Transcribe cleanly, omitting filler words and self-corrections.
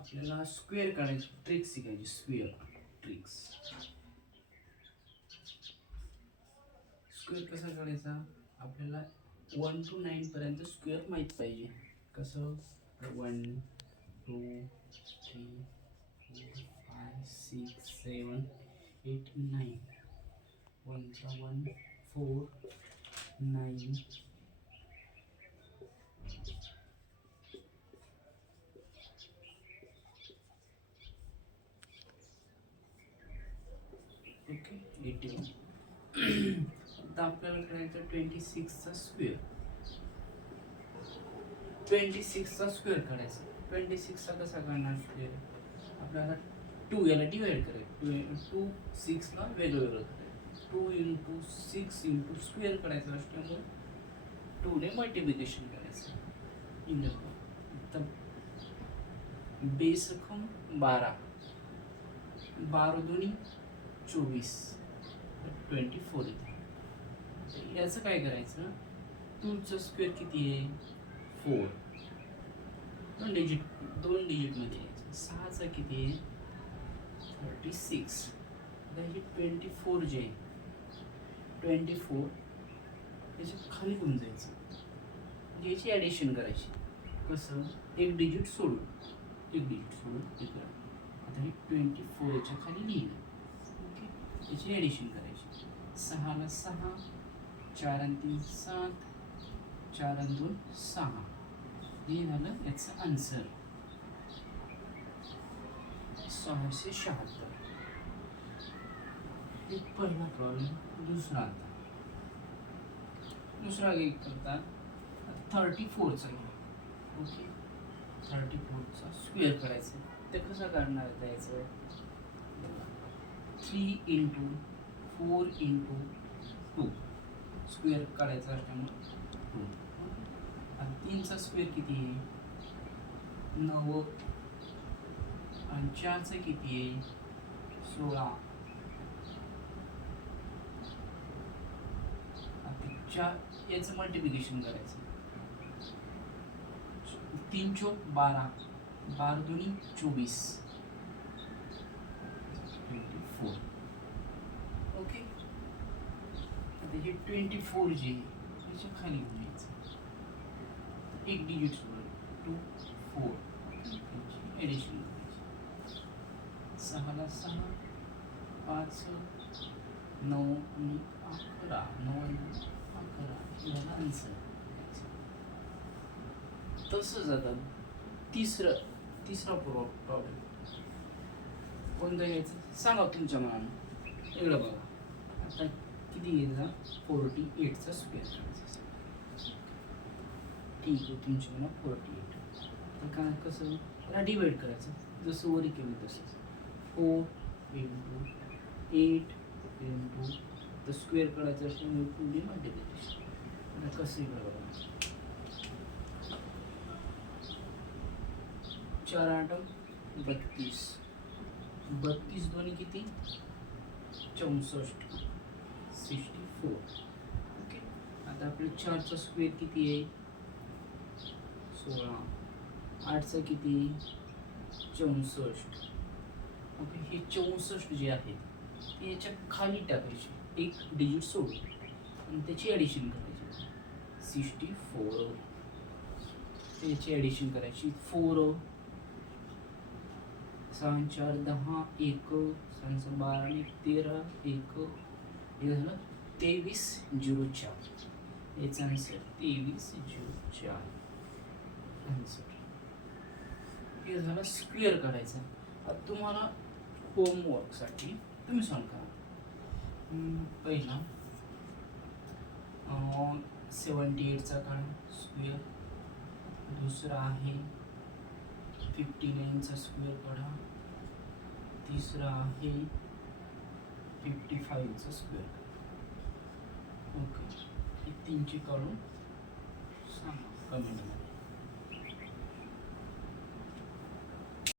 आपल्याला स्क्वेअर काढायची ट्रिक्स शिकायची. Square tricks. स्क्वेअर कसा काढायचा आपल्याला 1 to 9 पर्यंत स्क्वेअर माहीत पाहिजे. कसं 1 2 3 4 5 6 7 8 9. 1 चा 1 4 9. ओके 81. आता आपल्याला करायचं 26चा स्क्वेअर. 26चा स्क्वेअर काढायचा. 26चा कसा काढणार स्क्वेअर आपल्याला 2 याला डिवाइड करायचं. 2 6ला वेगळं वेगळं करायचं. 2 × 6 × स्क्वेअर करायचं असल्यामुळे 2ने मल्टिप्लिकेशन करायचं. तर बेसखम 12 12 दोन्ही 24 24 येते. तर याचं काय करायचं 2चा स्क्वेअर किती आहे 4. 2 डिजिटमध्ये यायचं. 6चा किती आहे 36. आता हे 24 जे आहे 24 त्याच्या खाली होऊन जायचं. म्हणजे याची ॲडिशन करायची. कसं एक डिजिट सोडून इकडं. आता हे 24 याच्या खाली लिहिलं. ओके याची ॲडिशन करायची. 6ला 6 4 आणि 3 7 4 आणि 2 6. हे झालं याचं आन्सर 676. हे पहिला प्रॉब्लेम. दुसरा एक करता 34चा घ्या. ओके 34चा स्क्वेअर करायचं. ते कसं काढणार त्याचं 3 × 4 × 2 स्क्वेअर काढायचा असल्यामुळे 2. आणि 3चा स्क्वेअर किती आहे 9 आणि 4चा किती आहे 16. याचं मल्टिप्लिकेशन करायचं. 3 चौक 12 12 दोन्ही 24 24. ओके आता हे 24 जे त्याच्या खाली घेऊन यायचं. एक डिजिट सोडून 2 4 ॲडिशन करायची. 6ला 6 5 9 आणि 11 9 आणि 11 याला आन्सर. तसंच आता तिसरा प्रॉब्लेम कोणता घ्यायचं सांगा तुमच्या मनानं. इकडं बघा आता किती घ्यायचा 48चा स्क्वेअर करायचा. ठीक आहे तुमच्या मनात 48. तर काय कसं त्याला डिवाइड करायचं जसं वरी केलं तसंच. 4 × 8 × तर स्क्वेअर करायचं असल्यामुळे 2ने मल्टिप्लिकेशन. आता कसंही बघा 4 8 32 32 दोन्ही किती 64 64. ओके आता आपल्या 4चा स्क्वेअर किती आहे 16. 8चा किती 64. ओके हे 64 जे आहे ते याच्या खाली टाकायचे एक डिजिट सोडून आणि त्याची ॲडिशन करायची 64. त्याची ॲडिशन करायची 4 6 4 10 1 6 12 आणि 13 1 हे झालं 2304. याचा आन्सर 2304 आन्सर. हे झालं स्क्वेअर काढायचा. आता तुम्हाला होमवर्कसाठी तुम्ही सॉल्व करा. पहिला 78चा काढा स्क्वेअर. दुसरा आहे 59चा स्क्वेअर काढा. तिसरा आहे 55चा स्क्वेअर. ओके हे 3चे काढून सांगा कमेंटमध्ये.